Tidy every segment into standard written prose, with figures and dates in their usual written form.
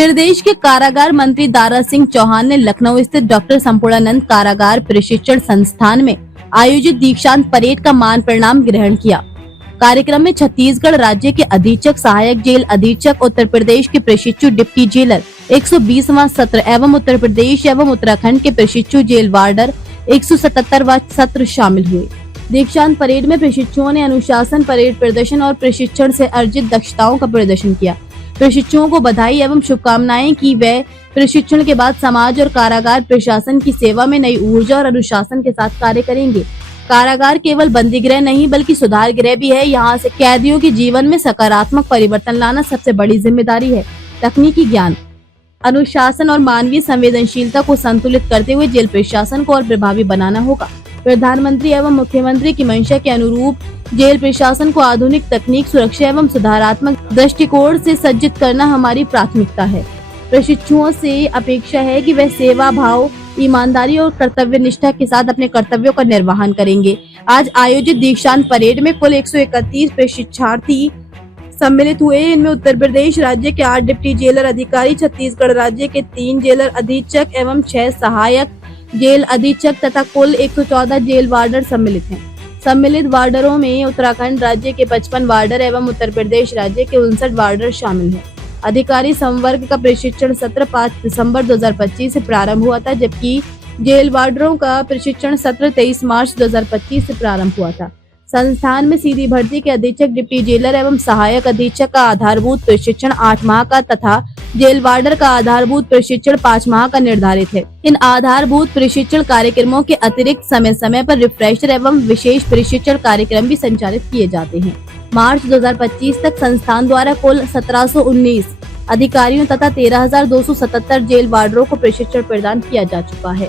प्रदेश के कारागार मंत्री दारा सिंह चौहान ने लखनऊ स्थित डॉक्टर संपूर्णानंद कारागार प्रशिक्षण संस्थान में आयोजित दीक्षांत परेड का मान प्रणाम ग्रहण किया। कार्यक्रम में छत्तीसगढ़ राज्य के अधीक्षक, सहायक जेल अधीक्षक, उत्तर प्रदेश के प्रशिक्षु डिप्टी जेलर 120वां सत्र एवं उत्तर प्रदेश एवं उत्तराखंड के प्रशिक्षु जेल वार्डर 177वां सत्र शामिल हुए। दीक्षांत परेड में प्रशिक्षुओं ने अनुशासन, परेड प्रदर्शन और प्रशिक्षण से अर्जित दक्षताओं का प्रदर्शन किया। प्रशिक्षुओं को बधाई एवं शुभकामनाएं कि वे प्रशिक्षण के बाद समाज और कारागार प्रशासन की सेवा में नई ऊर्जा और अनुशासन के साथ कार्य करेंगे। कारागार केवल बंदी गृह नहीं बल्कि सुधार गृह भी है। यहाँ से कैदियों के जीवन में सकारात्मक परिवर्तन लाना सबसे बड़ी जिम्मेदारी है। तकनीकी ज्ञान, अनुशासन और मानवीय संवेदनशीलता को संतुलित करते हुए जेल प्रशासन को और प्रभावी बनाना होगा। प्रधानमंत्री एवं मुख्यमंत्री की मंशा के अनुरूप जेल प्रशासन को आधुनिक तकनीक, सुरक्षा एवं सुधारात्मक दृष्टिकोण से सज्जित करना हमारी प्राथमिकता है। प्रशिक्षुओं से अपेक्षा है कि वे सेवा भाव, ईमानदारी और कर्तव्य निष्ठा के साथ अपने कर्तव्यों का निर्वहन करेंगे। आज आयोजित दीक्षांत परेड में कुल 131 प्रशिक्षार्थी सम्मिलित हुए। इनमें उत्तर प्रदेश राज्य के 8 डिप्टी जेलर अधिकारी, छत्तीसगढ़ राज्य के 3 जेलर अधीक्षक एवं 6 सहायक जेल अधीक्षक तथा कुल 114 जेल वार्डर सम्मिलित हैं। सम्मिलित वार्डरों में उत्तराखंड राज्य के 55 वार्डर एवं उत्तर प्रदेश राज्य के 59 वार्डर शामिल हैं। अधिकारी संवर्ग का प्रशिक्षण सत्र 5 दिसंबर 2025 से प्रारंभ हुआ था, जबकि जेल वार्डरों का प्रशिक्षण सत्र 23 मार्च 2025 से प्रारंभ हुआ था। संस्थान में सीधी भर्ती के अधीक्षक, डिप्टी जेलर एवं सहायक अधीक्षक का आधारभूत प्रशिक्षण 8 माह का तथा जेल वार्डर का आधारभूत प्रशिक्षण 5 माह का निर्धारित है। इन आधारभूत प्रशिक्षण कार्यक्रमों के अतिरिक्त समय समय पर रिफ्रेशर एवं विशेष प्रशिक्षण कार्यक्रम भी संचालित किए जाते हैं। मार्च 2025 तक संस्थान द्वारा कुल 1719 अधिकारियों तथा 13,277 जेल वार्डरों को प्रशिक्षण प्रदान किया जा चुका है।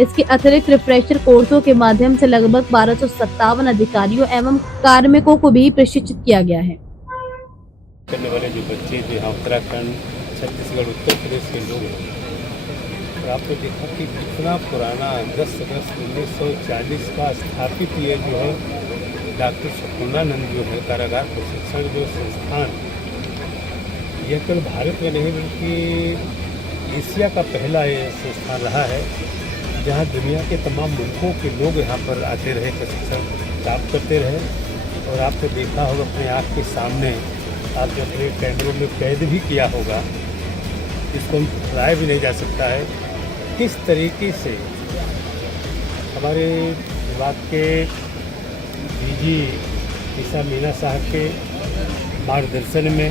इसके अतिरिक्त रिफ्रेशर कोर्सों के माध्यम से लगभग 1257 अधिकारियों एवं कार्मिकों को भी प्रशिक्षित किया गया है। करने वाले जो बच्चे जो यहाँ उत्तराखंड, छत्तीसगढ़, उत्तर प्रदेश के लोग हैं, और आपने देखा कि कितना पुराना 10 अगस्त 1940 का स्थापित ये जो है डॉक्टर संपूर्णानंद जो है कारागार प्रशिक्षण जो संस्थान, यह केवल भारत में नहीं बल्कि एशिया का पहला ये संस्थान रहा है जहाँ दुनिया के तमाम मुल्कों के लोग यहाँ पर आते रहे, प्रशिक्षण प्राप्त करते रहे। और आपने देखा होगा अपने आँख के सामने, आपने अपने कैमरों में कैद भी किया होगा, इसको भुलाया भी नहीं जा सकता है, किस तरीके से हमारे विभाग के डीजी ईसा मीना साहब के मार्गदर्शन में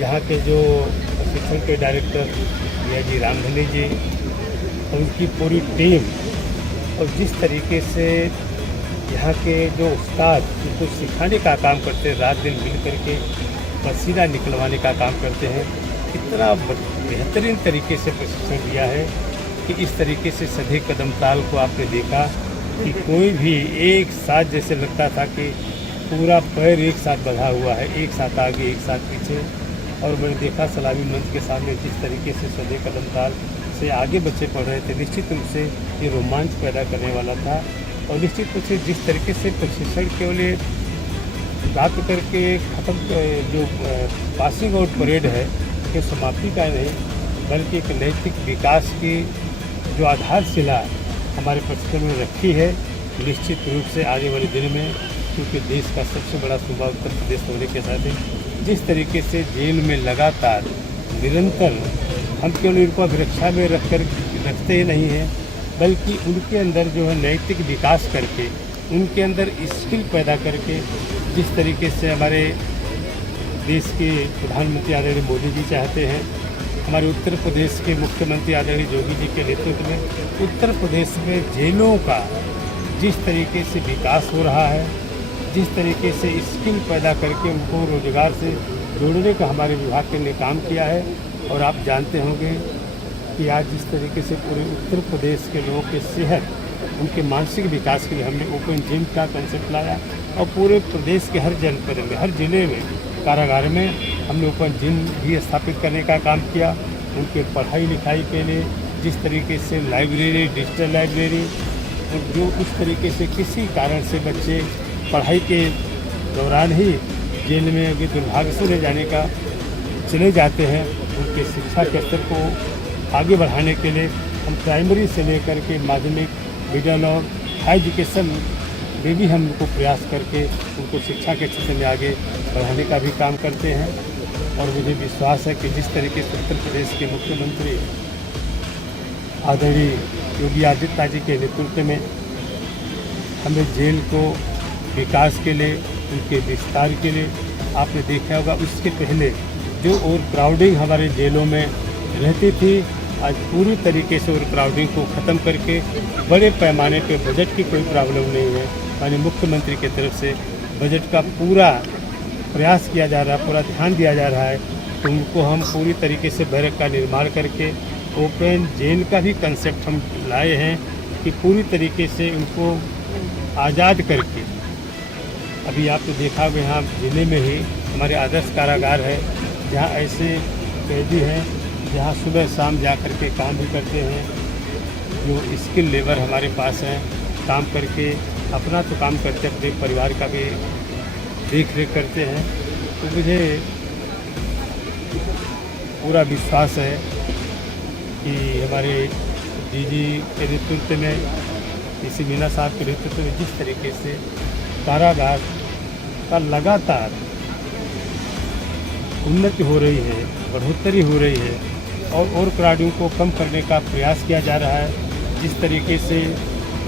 यहाँ के जो प्रशिक्षण के डायरेक्टर जी रामधनी जी और उनकी पूरी टीम, और जिस तरीके से यहाँ के जो उस्ताद उनको सिखाने का काम करते हैं, रात दिन मिल करके पसीना निकलवाने का काम करते हैं, इतना बेहतरीन तरीके से प्रशिक्षण दिया है कि इस तरीके से सधे कदम ताल को आपने देखा कि कोई भी एक साथ, जैसे लगता था कि पूरा पैर एक साथ बंधा हुआ है, एक साथ आगे एक साथ पीछे। और मैंने देखा सलामी मंच के सामने जिस तरीके से सधे कदम ताल से आगे बच्चे पढ़ रहे थे, निश्चित रूप से ये रोमांच पैदा करने वाला था। और निश्चित रूप से जिस तरीके से प्रशिक्षण केवल प्राप्त करके खत्म जो पासिंग आउट परेड है कि समाप्ति का नहीं, बल्कि एक नैतिक विकास की जो आधारशिला हमारे प्रशिक्षण में रखी है, निश्चित रूप से आने वाले दिन में, क्योंकि देश का सबसे बड़ा सूबा उत्तर प्रदेश होने के साथ जिस तरीके से जेल में लगातार निरंतर हम केवल इनको अभिरक्षा में रखते ही नहीं हैं, बल्कि उनके अंदर जो है नैतिक विकास करके, उनके अंदर स्किल पैदा करके, जिस तरीके से हमारे देश के प्रधानमंत्री आदरणीय मोदी जी चाहते हैं, हमारे उत्तर प्रदेश के मुख्यमंत्री आदरणीय योगी जी के नेतृत्व में उत्तर प्रदेश में जेलों का जिस तरीके से विकास हो रहा है, जिस तरीके से स्किल पैदा करके उनको रोजगार से जोड़ने का हमारे विभाग ने काम किया है। और आप जानते होंगे कि आज जिस तरीके से पूरे उत्तर प्रदेश के लोगों के सेहत, उनके मानसिक विकास के लिए हमने ओपन जिम का कंसेप्ट लाया, और पूरे प्रदेश के हर जनपद में, हर जिले में, कारागार में हमने ओपन जिम भी स्थापित करने का काम किया। उनके पढ़ाई लिखाई के लिए जिस तरीके से लाइब्रेरी, डिजिटल लाइब्रेरी, और जो उस तरीके से किसी कारण से बच्चे पढ़ाई के दौरान ही जेल में अभी दुर्भाग्य से ले जाने का चले जाते हैं उनके शिक्षा के स्तर को आगे बढ़ाने के लिए हम प्राइमरी से लेकर के माध्यमिक, मिडिल और हाई एजुकेशन में भी हम उनको प्रयास करके उनको शिक्षा के क्षेत्र में आगे बढ़ाने का भी काम करते हैं। और मुझे विश्वास है कि जिस तरीके से उत्तर प्रदेश के मुख्यमंत्री आदरणीय योगी आदित्यनाथ जी के नेतृत्व में हमें जेल को विकास के लिए, उनके विस्तार के लिए, आपने देखा होगा उसके पहले जो ओवर क्राउडिंग हमारे जेलों में रहती थी, आज पूरी तरीके से ओवर क्राउडिंग को ख़त्म करके बड़े पैमाने पे बजट की कोई प्रॉब्लम नहीं है। माननीय मुख्यमंत्री की तरफ से बजट का पूरा प्रयास किया जा रहा है, पूरा ध्यान दिया जा रहा है। तो उनको हम पूरी तरीके से बैरक का निर्माण करके ओपन जेल का भी कंसेप्ट हम लाए हैं कि पूरी तरीके से उनको आज़ाद करके, अभी आपने देखा होगा यहाँ जिले में ही हमारे आदर्श कारागार है जहाँ ऐसे कैदी हैं जहाँ सुबह शाम जा कर के काम भी करते हैं, जो स्किल लेबर हमारे पास हैं, काम करके अपना तो काम करते, अपने परिवार का भी देख रेख करते हैं। तो मुझे पूरा विश्वास है कि हमारे डीजी के नेतृत्व में, पीसी मीना साहब के नेतृत्व में जिस तरीके से कारागार का लगातार उन्नति हो रही है, बढ़ोतरी हो रही है और क्राउडिंग को कम करने का प्रयास किया जा रहा है, जिस तरीके से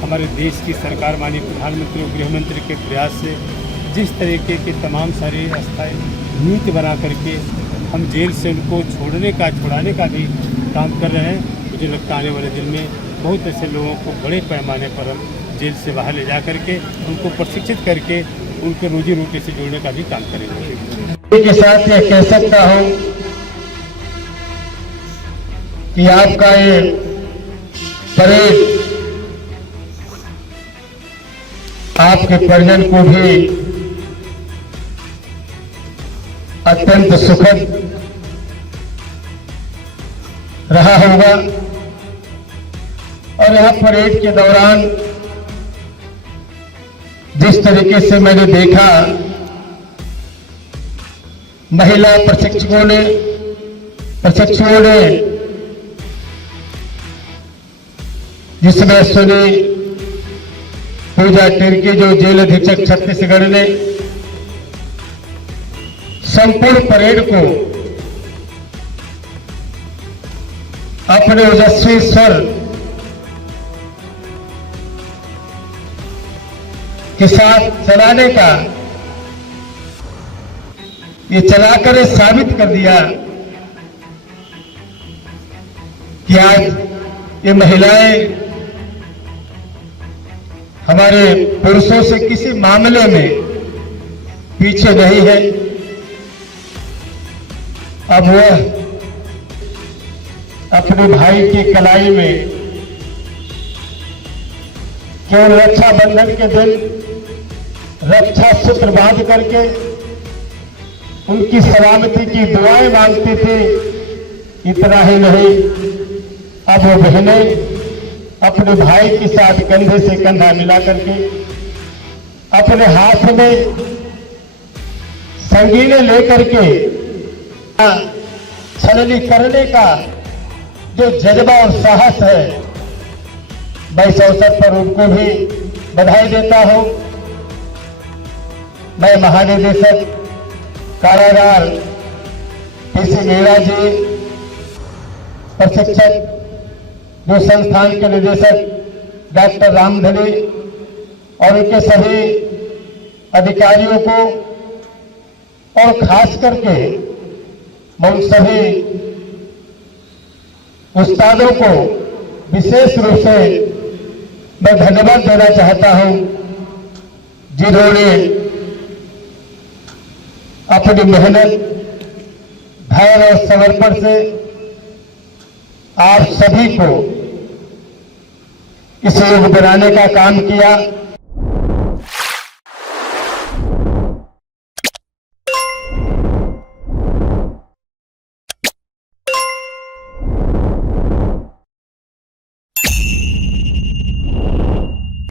हमारे देश की सरकार माननीय प्रधानमंत्री और गृह मंत्री के प्रयास से जिस तरीके के तमाम सारी अस्थायी नीति बना करके हम जेल से उनको छुड़ाने का भी काम कर रहे हैं। मुझे लगता है आने वाले दिन में बहुत ऐसे लोगों को बड़े पैमाने पर हम जेल से बाहर ले जा करके उनको प्रशिक्षित करके उनके रोजी रोटी से जोड़ने का भी काम करेंगे। के साथ ये कह सकता हूँ कि आपका ये परेड आपके परिजन को भी अत्यंत सुखद रहा होगा। और यह परेड के दौरान जिस तरीके से मैंने देखा महिला प्रशिक्षकों ने जिसमें सुनी पूजा टिर्की जो जेल अधीक्षक छत्तीसगढ़ ने संपूर्ण परेड को अपने ओजस्वी स्वर के साथ चलाने का ये चलाकर साबित कर दिया कि आज ये महिलाएं हमारे पुरुषों से किसी मामले में पीछे नहीं है। अब वह अपने भाई की कलाई में केवल रक्षाबंधन के दिन रक्षा सूत्र बांध करके उनकी सलामती की दुआएं मांगती थी। इतना ही नहीं, अब वो बहनें अपने भाई के साथ कंधे से कंधा मिला करके अपने हाथ में संगीने लेकर के छलनी करने का जो जज्बा और साहस है, मैं इस अवसर पर उनको भी बधाई देता हूं। मैं महानिदेशक कारागार पीसी मीणा जी, प्रशिक्षक जो संस्थान के निदेशक डॉक्टर रामधनी और उनके सभी अधिकारियों को और खास करके मैं उन सभी उस्तादों को विशेष रूप से मैं धन्यवाद देना चाहता हूं, जिन्होंने अपनी मेहनत, धैर्य और समर्पण से आप सभी को इस योग बनाने का काम किया।